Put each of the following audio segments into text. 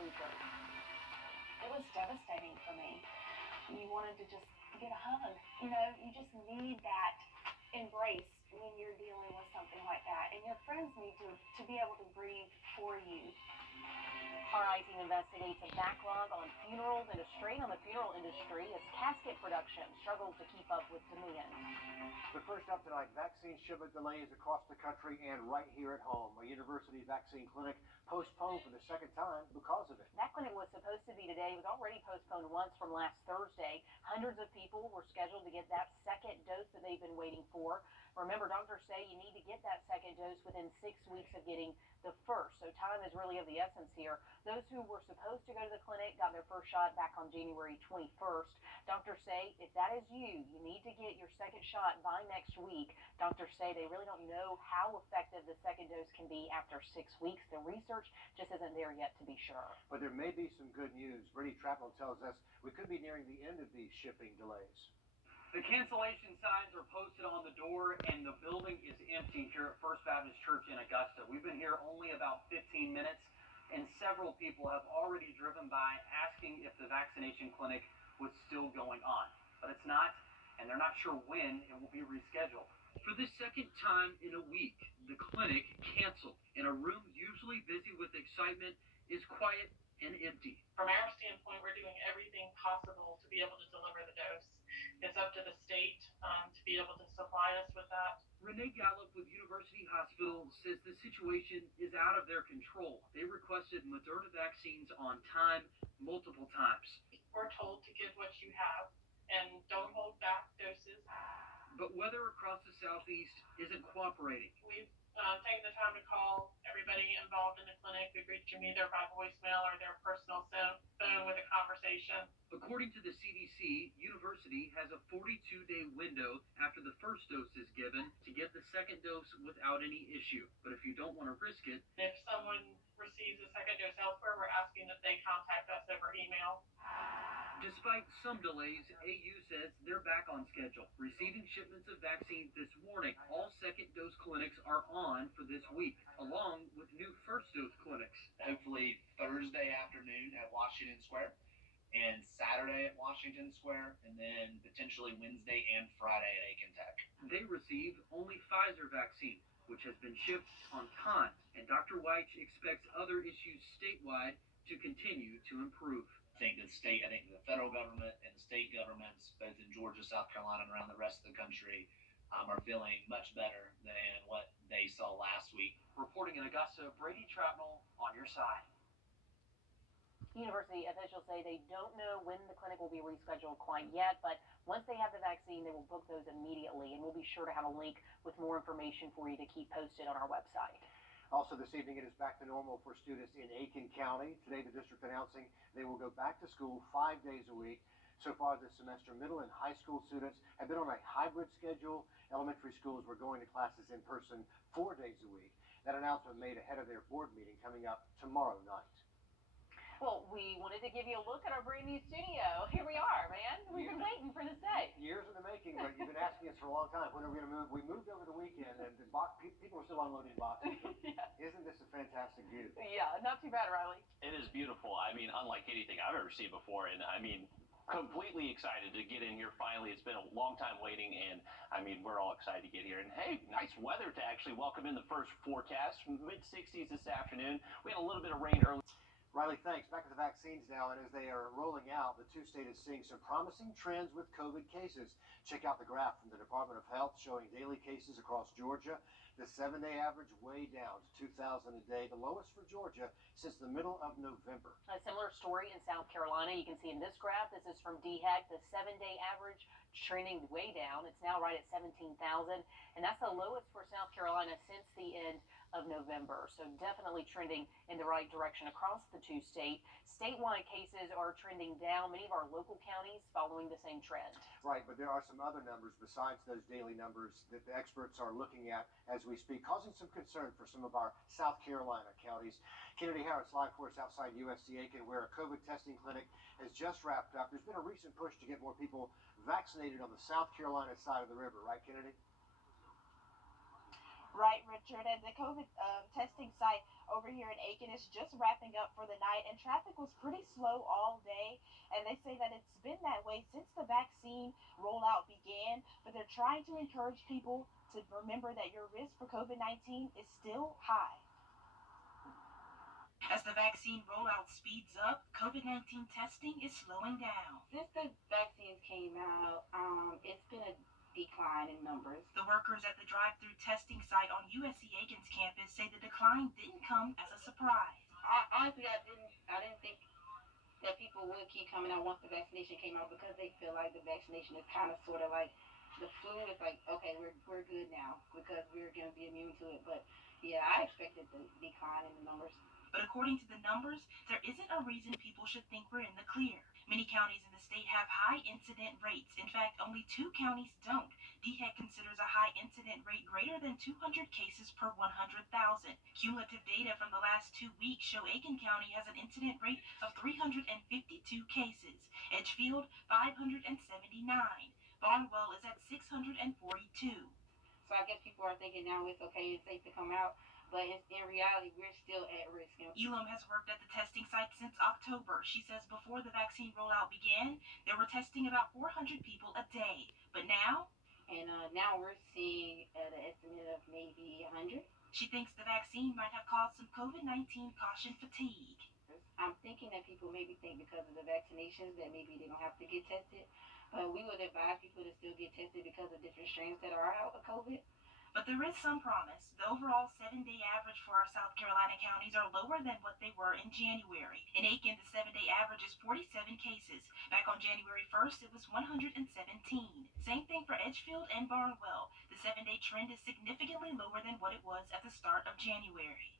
closure. It was devastating for me. You wanted to just get a hug. You know, you just need that embrace when you're dealing with something like that. And your friends need to be able to grieve for you. RI team investigates a backlog on funerals and a strain on the funeral industry as casket production struggles to keep up with demand. But first up tonight, vaccine shipment delays across the country and right here at home. A university vaccine clinic postponed for the second time because of it. That clinic was supposed to be today. It was already postponed once from last Thursday. Hundreds of people were scheduled to get that second dose that they've been waiting for. Remember, doctors say you need to get that second dose within 6 weeks of getting the first. So time is really of the essence here. Those who were supposed to go to the clinic got their first shot back on January 21st. Doctors say if that is you, you need to get your second shot by next week. Doctors say they really don't know how effective the second dose can be after 6 weeks. The research just isn't there yet to be sure. But there may be some good news. Wrdw tells us we could be nearing the end of these shipping delays. The cancellation signs are posted on the door, and the building is empty here at First Baptist Church in Augusta. We've been here only about 15 minutes, and several people have already driven by asking if the vaccination clinic was still going on. But it's not, and they're not sure when it will be rescheduled. For the second time in a week, the clinic canceled, and a room usually busy with excitement is quiet and empty. From our standpoint, we're doing everything possible to be able to deliver the dose. It's up to the state to be able to supply us with that. Renee Gallup with University Hospital says the situation is out of their control. They requested Moderna vaccines on time, multiple times. We're told to give what you have and don't hold back doses. But weather across the Southeast isn't cooperating. We've taken the time to call everybody involved in the clinic. We've reached them either by voicemail or their personal phone with a conversation. According to the CDC, University has a 42-day window after the first dose is given to get the second dose without any issue. But if you don't want to risk it, if someone receives a second dose elsewhere, we're asking that they contact us over email. Despite some delays, AU says they're back on schedule, receiving shipments of vaccines this morning. All second dose clinics are on for this week, along with new first dose clinics. Hopefully Thursday afternoon at Washington Square, and Saturday at Washington Square, and then potentially Wednesday and Friday at Aiken Tech. They receive only Pfizer vaccine, which has been shipped on time, and Dr. Weich expects other issues statewide to continue to improve. I think the federal government and the state governments, both in Georgia, South Carolina, and around the rest of the country, are feeling much better than what they saw last week. Reporting in Augusta, Brady Trapnell on your side. University officials say they don't know when the clinic will be rescheduled quite yet, but once they have the vaccine, they will book those immediately, and we'll be sure to have a link with more information for you to keep posted on our website. Also this evening, it is back to normal for students in Aiken County. Today, the district announcing they will go back to school 5 days a week. So far this semester, middle and high school students have been on a hybrid schedule. Elementary schools were going to classes in person 4 days a week. That announcement made ahead of their board meeting coming up tomorrow night. Well, we wanted to give you a look at our brand new studio. Here we are, man. We've been waiting for this day. Years in the making, but you've been asking us for a long time. When are we going to move? We moved over the weekend, and people are still unloading boxes. Yeah. Isn't this a fantastic view? Yeah, not too bad, Riley. It is beautiful. I mean, unlike anything I've ever seen before. And I mean, completely excited to get in here finally. It's been a long time waiting, and I mean, we're all excited to get here. And hey, nice weather to actually welcome in the first forecast. Mid-60s this afternoon. We had a little bit of rain early. Riley, thanks. Back to the vaccines now, and as they are rolling out, the two-state is seeing some promising trends with COVID cases. Check out the graph from the Department of Health showing daily cases across Georgia. The 7-day average way down to 2,000 a day, the lowest for Georgia since the middle of November. A similar story in South Carolina. You can see in this graph, this is from DHEC, the 7-day average trending way down. It's now right at 17,000, and that's the lowest for South Carolina since the end of November. So definitely trending in the right direction across the two states. Statewide cases are trending down. Many of our local counties following the same trend. Right, but there are some other numbers besides those daily numbers that the experts are looking at as we speak, causing some concern for some of our South Carolina counties. Kennedy Harris live for us outside USC Aiken, where a COVID testing clinic has just wrapped up. There's been a recent push to get more people vaccinated on the South Carolina side of the river, right, Kennedy? Right, Richard. And the COVID testing site over here in Aiken is just wrapping up for the night, and traffic was pretty slow all day. And they say that it's been that way since the vaccine rollout began, but they're trying to encourage people to remember that your risk for COVID 19 is still high. As the vaccine rollout speeds up, COVID 19 testing is slowing down. Since the vaccines came out, it's been a decline in numbers. The workers at the drive-through testing site on USC Aiken's campus say the decline didn't come as a surprise. Honestly, I didn't think that people would keep coming out once the vaccination came out, because they feel like the vaccination is kind of sort of like the flu. It's like, okay, we're good now because we're going to be immune to it. But yeah, I expected the decline in the numbers. But according to the numbers, there isn't a reason people should think we're in the clear. Many counties in the state have high incident rates. In fact, only 2 counties don't. DHEC considers a high incident rate greater than 200 cases per 100,000. Cumulative data from the last 2 weeks show Aiken County has an incident rate of 352 cases. Edgefield, 579. Barnwell is at 642. So I guess people are thinking now it's okay, it's safe to come out. But in reality, we're still at risk. Elam has worked at the testing site since October. She says before the vaccine rollout began, they were testing about 400 people a day. But now? And now we're seeing an estimate of maybe 100. She thinks the vaccine might have caused some COVID-19 caution fatigue. I'm thinking that people maybe think because of the vaccinations that maybe they don't have to get tested. But we would advise people to still get tested because of different strains that are out of COVID. But there is some promise. The overall 7-day average for our South Carolina counties are lower than what they were in January. In Aiken, the 7-day average is 47 cases. Back on January 1st, it was 117. Same thing for Edgefield and Barnwell. The 7-day trend is significantly lower than what it was at the start of January.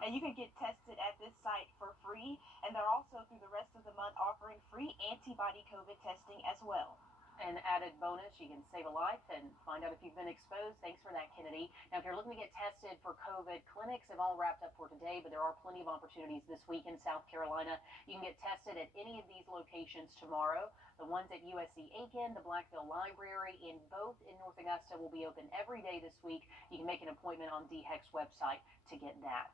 And you can get tested at this site for free, and they're also through the rest of the month offering free antibody COVID testing as well. An added bonus, you can save a life and find out if you've been exposed. Thanks for that, Kennedy. Now, if you're looking to get tested for COVID, clinics have all wrapped up for today, but there are plenty of opportunities this week in South Carolina. You can get tested at any of these locations tomorrow. The ones at USC Aiken, the Blackville Library, and both in North Augusta will be open every day this week. You can make an appointment on DHEC's website to get that.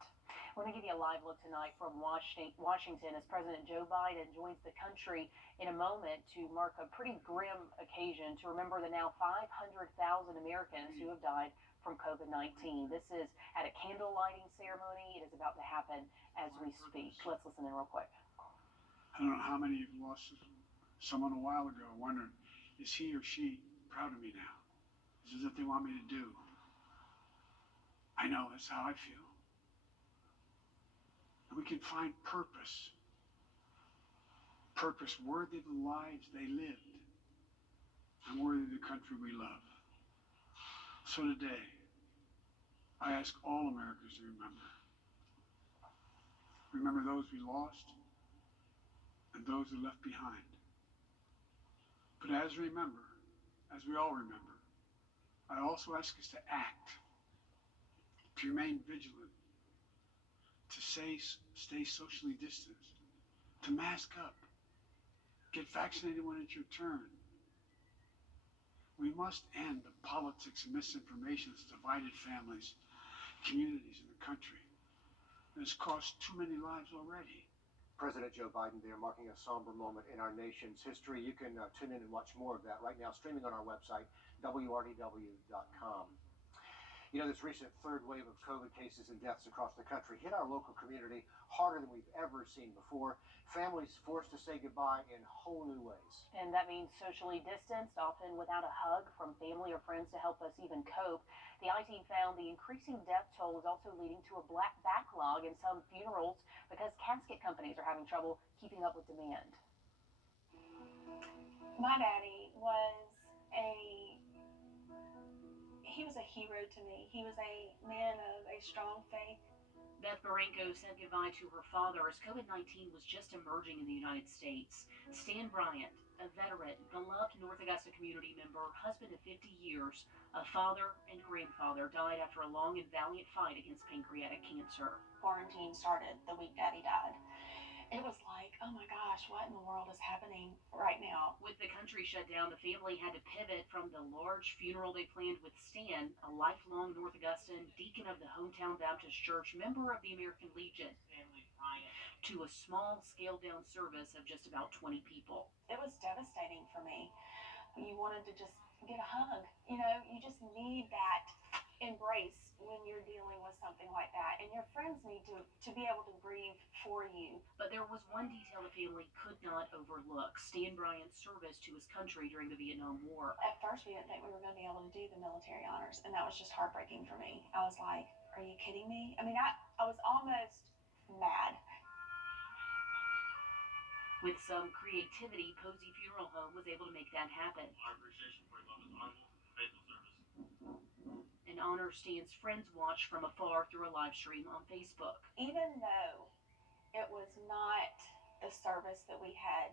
We're going to give you a live look tonight from Washington as President Joe Biden joins the country in a moment to mark a pretty grim occasion to remember the now 500,000 Americans who have died from COVID-19. This is at a candle lighting ceremony. It is about to happen as we speak. Let's listen in real quick. I don't know how many have lost someone a while ago, wondering, is he or she proud of me now? Is this what they want me to do? I know that's how I feel. We can find purpose worthy of the lives they lived and worthy of the country we love. So today, I ask all Americans to remember those we lost and those who left behind. But as we all remember, I also ask us to act, to remain vigilant, to stay socially distanced, to mask up, get vaccinated when it's your turn. We must end the politics and misinformation that's divided families, communities, and the country. And it's cost too many lives already. President Joe Biden there marking a somber moment in our nation's history. You can tune in and watch more of that right now, streaming on our website, Wrdw.com. You know, this recent third wave of COVID cases and deaths across the country hit our local community harder than we've ever seen before. Families forced to say goodbye in whole new ways. And that means socially distanced, often without a hug from family or friends to help us even cope. The I-Team found the increasing death toll is also leading to a black backlog in some funerals because casket companies are having trouble keeping up with demand. My daddy was he was a hero to me. He was a man of a strong faith. Beth Marenko said goodbye to her father as COVID-19 was just emerging in the United States. Stan Bryant, a veteran, beloved North Augusta community member, husband of 50 years, a father and grandfather, died after a long and valiant fight against pancreatic cancer. Quarantine started the week Daddy died. it was like, oh my gosh, what in the world is happening right now? With the country shut down, the family had to pivot from the large funeral they planned with Stan, a lifelong North Augustan deacon of the hometown Baptist church, member of the American Legion, to a small, scaled-down service of just about 20 people. It was devastating for me. You wanted to just get a hug. You know, you just need that embrace when you're dealing with something like that, and your friends need to be able to grieve for you. But there was one detail the family could not overlook: Stan Bryant's service to his country during the Vietnam War. At first, we didn't think we were going to be able to do the military honors, and that was just heartbreaking for me. I was like, are you kidding me? I mean, I was almost mad. With some creativity, Posey Funeral Home was able to make that happen. Our appreciation for your love is honorable, faithful service. An honor Stan's friends watched from afar through a live stream on Facebook. Even though it was not the service that we had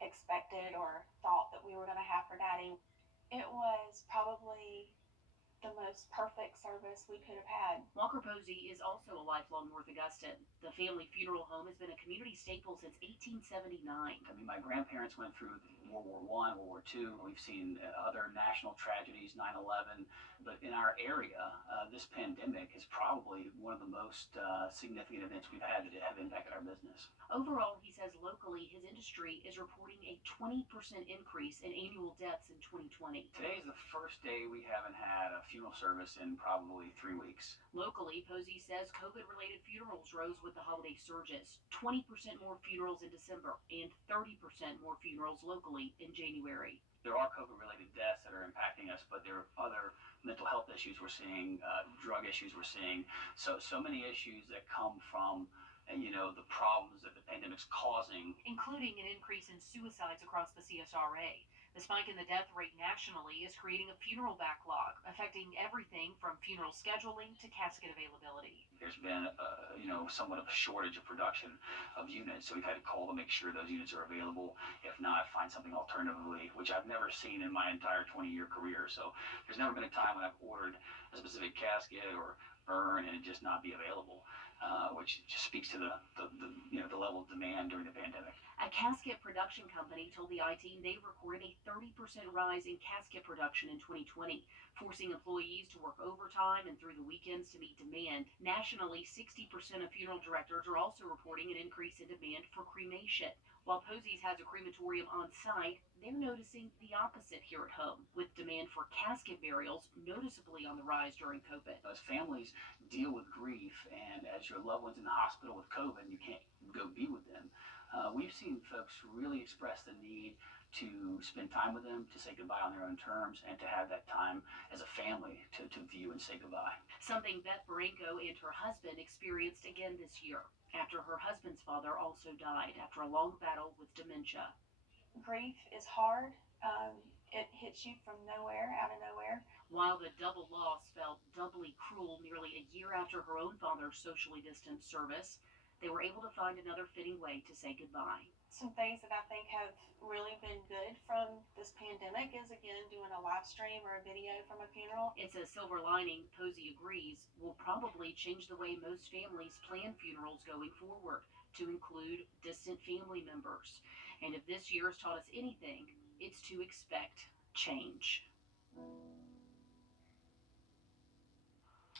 expected or thought that we were going to have for Daddy, it was probably the most perfect service we could have had. Walker Posey is also a lifelong North Augustan. The family funeral home has been a community staple since 1879. I mean, my grandparents went through World War I, World War II. We've seen other national tragedies, 9/11. But in our area, this pandemic is probably one of the most significant events we've had that have impacted our business. Overall, he says locally his industry is reporting a 20% increase in annual deaths in 2020. Today is the first day we haven't had a funeral service in probably 3 weeks. Locally, Posey says COVID-related funerals rose with the holiday surges. 20% more funerals in December and 30% more funerals locally in January. There are COVID-related deaths that are impacting us, but there are other mental health issues we're seeing, drug issues we're seeing. So many issues that come from, the problems that the pandemic's causing. Including an increase in suicides across the CSRA. The spike in the death rate nationally is creating a funeral backlog, affecting everything from funeral scheduling to casket availability. There's been, somewhat of a shortage of production of units, so we've had to call to make sure those units are available. If not, find something alternatively, which I've never seen in my entire 20-year career. So there's never been a time when I've ordered a specific casket or urn and it just not be available, which just speaks to the level of demand during the pandemic. A casket production company told the I-Team they recorded a 30% rise in casket production in 2020, forcing employees to work overtime and through the weekends to meet demand. Nationally, 60% of funeral directors are also reporting an increase in demand for cremation. While Posey's has a crematorium on site, they're noticing the opposite here at home, with demand for casket burials noticeably on the rise during COVID. As families deal with grief, and as your loved one's in the hospital with COVID, you can't go be with them, we've seen folks really express the need to spend time with them, to say goodbye on their own terms, and to have that time as a family to view and say goodbye. Something Beth Barenko and her husband experienced again this year, after her husband's father also died after a long battle with dementia. Grief is hard. It hits you from nowhere, out of nowhere. While the double loss felt doubly cruel nearly a year after her own father's socially distanced service, they were able to find another fitting way to say goodbye. Some things that I think have really been good from this pandemic is, again, doing a live stream or a video from a funeral. It's a silver lining, Posey agrees, will probably change the way most families plan funerals going forward, to include distant family members. And if this year has taught us anything, it's to expect change.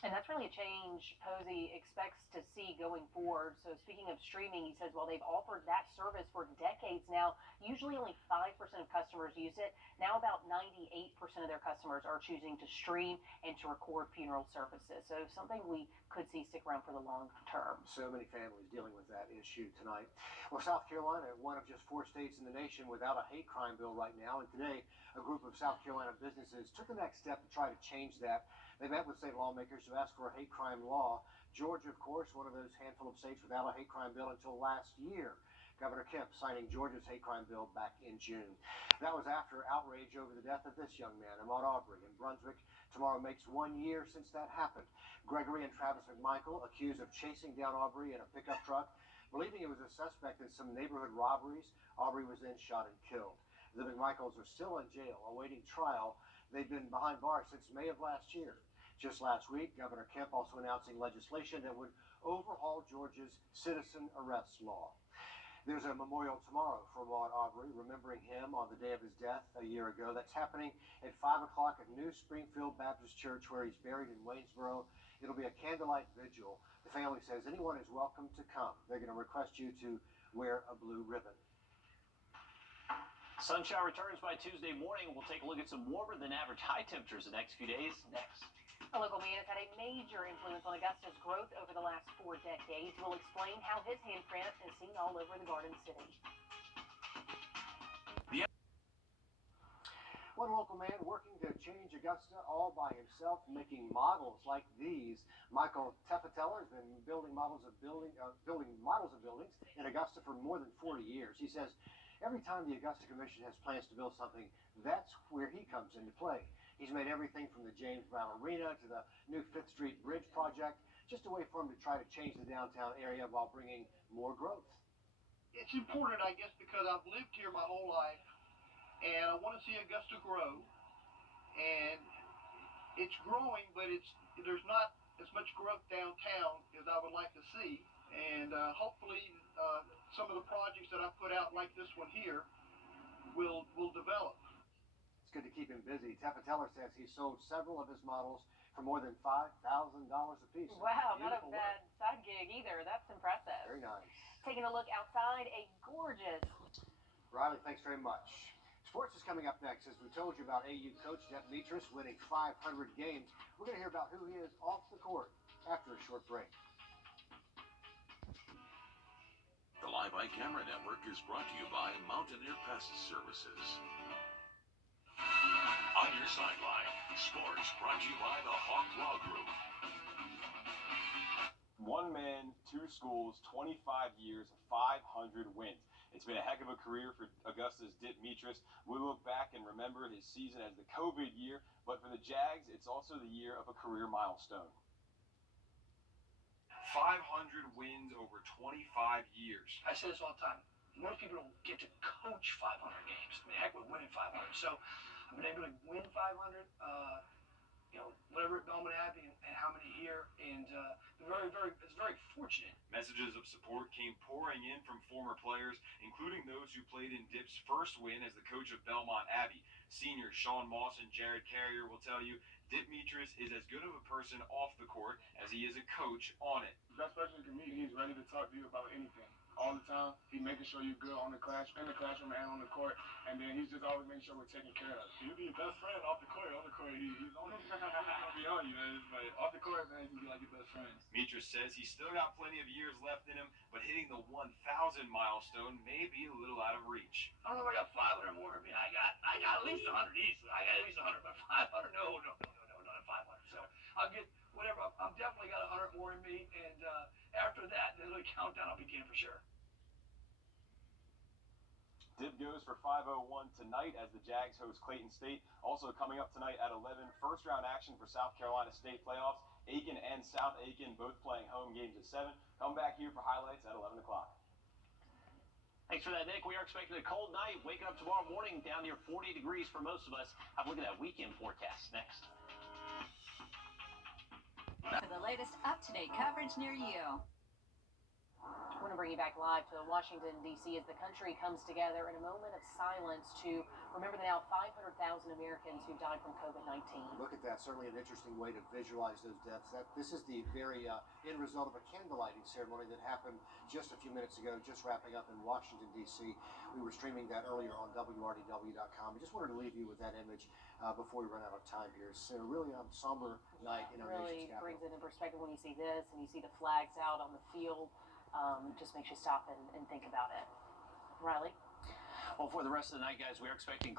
And that's really a change Posey expects to see going forward. So speaking of streaming, he says, while they've offered that service for decades now, usually only 5% of customers use it. Now about 98% of their customers are choosing to stream and to record funeral services. So something we could see stick around for the long term. So many families dealing with that issue tonight. Well, South Carolina, one of just 4 states in the nation without a hate crime bill right now. And today, a group of South Carolina businesses took the next step to try to change that. They met with state lawmakers to ask for a hate crime law. Georgia, of course, one of those handful of states without a hate crime bill until last year. Governor Kemp signing Georgia's hate crime bill back in June. That was after outrage over the death of this young man, Ahmaud Arbery, in Brunswick. Tomorrow makes 1 year since that happened. Gregory and Travis McMichael accused of chasing down Arbery in a pickup truck. Believing he was a suspect in some neighborhood robberies, Arbery was then shot and killed. The McMichaels are still in jail awaiting trial. They've been behind bars since May of last year. Just last week, Governor Kemp also announcing legislation that would overhaul Georgia's citizen arrest law. There's a memorial tomorrow for Wrdw, remembering him on the day of his death a year ago. That's happening at 5 o'clock at New Springfield Baptist Church, where he's buried in Waynesboro. It'll be a candlelight vigil. The family says anyone is welcome to come. They're going to request you to wear a blue ribbon. Sunshine returns by Tuesday morning. We'll take a look at some warmer than average high temperatures the next few days. Next. A local man has had a major influence on Augusta's growth over the last 4 decades. We'll explain how his handprint is seen all over the Garden City. One local man working to change Augusta all by himself, making models like these. Michael Tefateller has been building models of buildings in Augusta for more than 40 years. He says every time the Augusta Commission has plans to build something, that's where he comes into play. He's made everything from the James Brown Arena to the new 5th Street Bridge project, just a way for him to try to change the downtown area while bringing more growth. It's important, I guess, because I've lived here my whole life, and I want to see Augusta grow, and it's growing, but there's not as much growth downtown as I would like to see, and hopefully some of the projects that I put out, like this one here, will develop. It's good to keep him busy. Tefateller says he sold several of his models for more than $5,000 a piece. Wow, not a bad side gig either. That's impressive. Very nice. Taking a look outside, a gorgeous. Riley, thanks very much. Sports is coming up next. As we told you about AU coach Demetrius winning 500 games, we're going to hear about who he is off the court after a short break. The Live Eye Camera Network is brought to you by Mountaineer Pest Services. On your sideline, sports brought to you by the Hawk Law Group. One man, 2 schools, 25 years, 500 wins. It's been a heck of a career for Augusta's Demetrius. We look back and remember his season as the COVID year, but for the Jags, it's also the year of a career milestone. 500 wins over 25 years. I say this all the time. Most people don't get to coach 500 games. I mean, heck with winning 500. So I've been able to win 500, whatever at Belmont Abbey and how many here, and it's very fortunate. Messages of support came pouring in from former players, including those who played in Dip's first win as the coach of Belmont Abbey. Seniors Sean Moss and Jared Carrier will tell you Demetrius is as good of a person off the court as he is a coach on it. The best person you can meet, he's ready to talk to you about anything. All the time, he's making sure you're good in the classroom and on the court, and then he's just always making sure we're taken care of. He'll be your best friend off the court. On the court, he's only gonna be on you, man. But off the court, man, he can be like your best friend. Demetrius says he's still got plenty of years left in him, but hitting the 1,000 milestone may be a little out of reach. I don't know if I got 500 more in me. I got at least 100 easily. I got at least 100, but 500, no, not 500. So I'll get whatever. I'm definitely got 100 more in me, and after that, the little countdown, I'll begin for sure. Dib goes for 501 tonight as the Jags host Clayton State. Also coming up tonight at 11, first round action for South Carolina State playoffs. Aiken and South Aiken both playing home games at 7. Come back here for highlights at 11 o'clock. Thanks for that, Nick. We are expecting a cold night. Waking up tomorrow morning down near 40 degrees for most of us. Have a look at that weekend forecast next. For the latest up-to-date coverage near you. I want to bring you back live to Washington, D.C. as the country comes together in a moment of silence to remember the now 500,000 Americans who died from COVID-19. Look at that. Certainly an interesting way to visualize those deaths. This is the very end result of a candlelighting ceremony that happened just a few minutes ago, just wrapping up in Washington, D.C. We were streaming that earlier on WRDW.com. We just wanted to leave you with that image before we run out of time here. So really a somber night in our nation's capital. Really brings it in perspective when you see this and you see the flags out on the field. Just makes you stop and think about it. Riley? Well, for the rest of the night, guys, we are expecting